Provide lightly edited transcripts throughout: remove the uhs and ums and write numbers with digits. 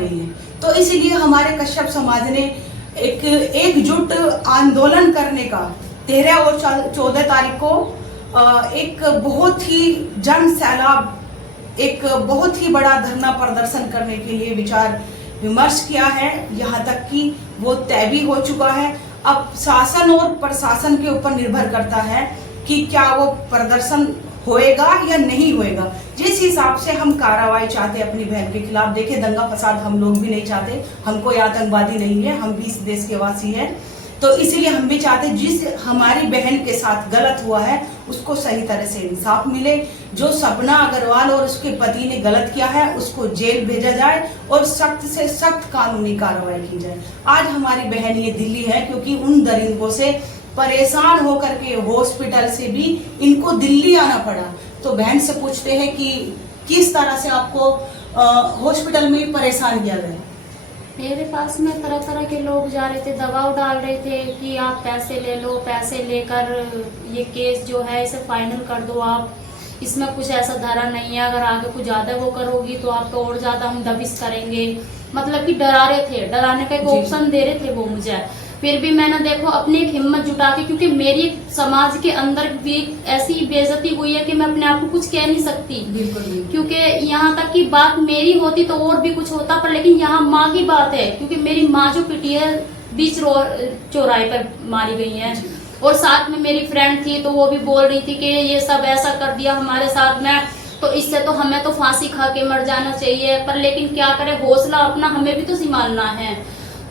रही है। तो इसीलिए हमारे कश्यप समाज ने एक एकजुट आंदोलन करने का 13 और 14 तारीख को एक बहुत ही जन सैलाब, एक बहुत ही बड़ा धरना प्रदर्शन करने के लिए विचार विमर्श किया है। यहाँ तक कि वो तय भी हो चुका है। अब शासन और प्रशासन के ऊपर निर्भर करता है कि क्या वो प्रदर्शन होएगा या नहीं होएगा। जिस हिसाब से हम कार्रवाई चाहते हैं अपनी बहन के खिलाफ, देखिए दंगा फसाद हम लोग भी नहीं चाहते, हम कोई आतंकवादी नहीं है, हम भी इस देश के वासी हैं। तो इसीलिए हम भी चाहते जिस हमारी बहन के साथ गलत हुआ है उसको सही तरह से इंसाफ मिले। जो सपना अग्रवाल और उसके पति ने गलत किया है उसको जेल भेजा जाए और सख्त से सख्त कानूनी कार्रवाई की जाए। आज हमारी बहन ये दिल्ली है क्योंकि उन दरिंदों से परेशान होकर के हॉस्पिटल से भी इनको दिल्ली आना पड़ा। तो बहन से पूछते हैं कि किस तरह से आपको हॉस्पिटल में परेशान किया गया? मेरे पास में तरह तरह के लोग जा रहे थे, दबाव डाल रहे थे कि आप पैसे ले लो, पैसे लेकर ये केस जो है इसे फाइनल कर दो, आप इसमें कुछ ऐसा धारा नहीं है, अगर आगे कुछ ज्यादा वो करोगी तो आपको और ज्यादा हम दबिश करेंगे। मतलब कि डरा रहे थे, डराने का एक ऑप्शन दे रहे थे वो मुझे। फिर भी मैंने देखो अपनी एक हिम्मत जुटा के, क्योंकि मेरी समाज के अंदर भी ऐसी बेइज्जती हुई है कि मैं अपने आप को कुछ कह नहीं सकती। बिल्कुल। क्योंकि यहाँ तक की बात मेरी होती तो और भी कुछ होता, पर लेकिन यहाँ माँ की बात है, क्योंकि मेरी माँ जो पिटी है बीच चौराहे पर मारी गई है। और साथ में मेरी फ्रेंड थी तो वो भी बोल रही थी कि ये सब ऐसा कर दिया हमारे साथ में, तो इससे तो हमें तो फांसी खा के मर जाना चाहिए। पर लेकिन क्या करे, हौसला अपना हमें भी तो संभालना है।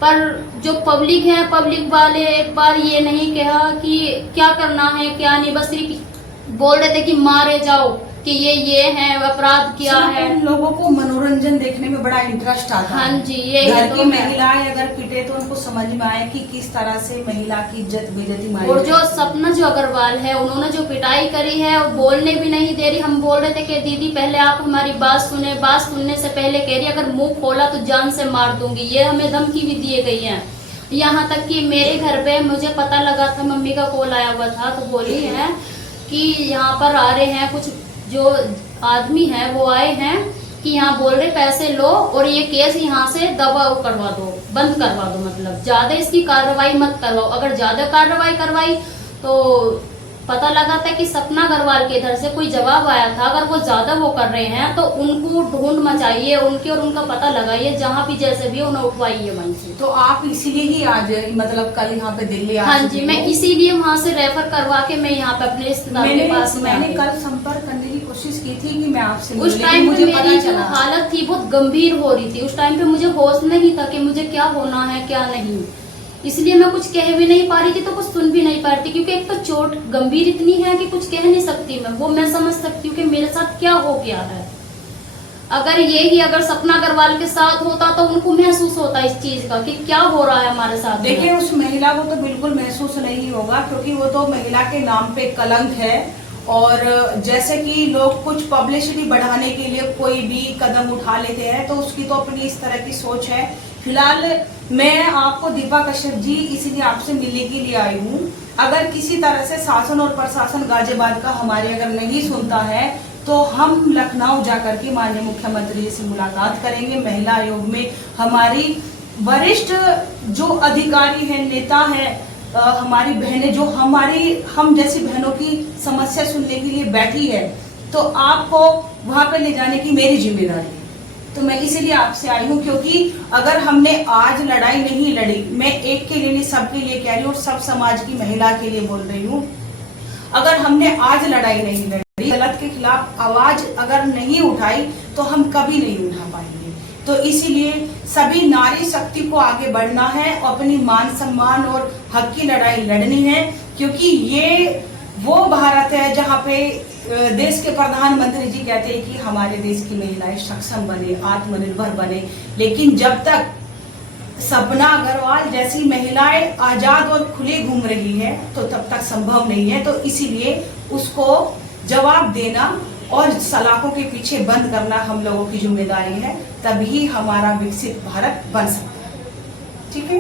पर जो पब्लिक है, पब्लिक वाले एक बार ये नहीं कहा कि क्या करना है क्या नहीं, बस सिर्फ बोल रहे थे कि मारे जाओ, कि ये है अपराध किया है। लोगों को मनोरंजन देखने में बड़ा इंटरेस्ट आता है। हाँ जी, ये घर तो की महिलाएं अगर पिटे तो उनको समझ में आए कि किस तरह से महिला की इज्जत बेइज्जती मारी। और जो सपना जो अग्रवाल है, उन्होंने जो पिटाई करी है और बोलने भी नहीं दे रही। हम बोल रहे थे कि दीदी पहले आप हमारी बात सुने, बात सुनने से पहले कह रही अगर मुंह खोला तो जान से मार दूंगी। ये हमें धमकी भी दिए गई है। यहाँ तक कि मेरे घर पे मुझे पता लगा था, मम्मी का कॉल आया हुआ था, तो बोली है कि यहाँ पर आ रहे हैं कुछ जो आदमी है, वो आए हैं कि यहाँ बोल रहे पैसे लो और ये केस यहाँ से दबाव करवा दो, बंद करवा दो। मतलब ज्यादा इसकी कार्रवाई मत करवाओ। अगर ज्यादा कार्रवाई करवाई तो पता लगा था कि सपना अग्रवाल के इधर से कोई जवाब आया था, अगर वो ज्यादा वो कर रहे हैं तो उनको ढूंढ मचाइए, उनके और उनका पता लगाइए, जहाँ भी जैसे भी उन्हें उठवाइए वहीं से। तो आप इसीलिए ही आज मतलब कल यहाँ पे दिल्ली आ? हाँ जी, मैं इसीलिए वहाँ से रेफर करवा के मैं यहाँ पे अपने रिश्तेदार के पास में मैंने कल संपर्क करने की कोशिश की थी कि मैं आपसे उस टाइम पे मेरी जो हालत थी बहुत गंभीर हो रही थी। उस टाइम पे मुझे होश नहीं था कि मुझे क्या होना है क्या नहीं, इसलिए मैं कुछ कह भी नहीं पा रही थी, तो कुछ सुन भी नहीं पा रही थी। क्योंकि एक तो चोट गंभीर इतनी है कि कुछ कह नहीं सकती मैं, वो मैं समझ सकती हूँ कि मेरे साथ क्या हो गया है। अगर यही अगर सपना अग्रवाल के साथ होता तो उनको महसूस होता इस चीज का कि क्या हो रहा है हमारे साथ। देखिए उस महिला को तो बिल्कुल महसूस नहीं होगा, क्योंकि वो तो महिला के नाम पे कलंक है। और जैसे कि लोग कुछ पब्लिसिटी बढ़ाने के लिए कोई भी कदम उठा लेते हैं, तो उसकी तो अपनी इस तरह की सोच है। फिलहाल मैं आपको दीपा कश्यप जी इसलिए आपसे मिलने के लिए आई हूँ। अगर किसी तरह से शासन और प्रशासन गाजियाबाद का हमारे अगर नहीं सुनता है तो हम लखनऊ जाकर के माननीय मुख्यमंत्री जी से मुलाकात करेंगे। महिला आयोग में हमारी वरिष्ठ जो अधिकारी हैं, नेता हैं, हमारी बहनें जो हम जैसी बहनों की समस्या सुनने के लिए बैठी है, तो आपको वहां पे ले जाने की मेरी जिम्मेदारी है। तो मैं इसीलिए आपसे आई हूँ, क्योंकि अगर हमने आज लड़ाई नहीं लड़ी, मैं एक के लिए नहीं सबके लिए कह रही हूँ, सब समाज की महिला के लिए बोल रही हूँ, अगर हमने आज लड़ाई नहीं लड़ी, गलत के खिलाफ आवाज अगर नहीं उठाई तो हम कभी नहीं उठा पाएंगे। तो इसीलिए सभी नारी शक्ति को आगे बढ़ना है, अपनी मान सम्मान और हक की लड़ाई लड़नी है। क्योंकि ये वो भारत है जहाँ पे देश के प्रधानमंत्री जी कहते हैं कि हमारे देश की महिलाएं सक्षम बने, आत्मनिर्भर बने। लेकिन जब तक सपना अग्रवाल जैसी महिलाएं आजाद और खुली घूम रही है तो तब तक संभव नहीं है। तो इसीलिए उसको जवाब देना और सलाखों के पीछे बंद करना हम लोगों की जिम्मेदारी है, तभी हमारा विकसित भारत बन सकता है। ठीक है।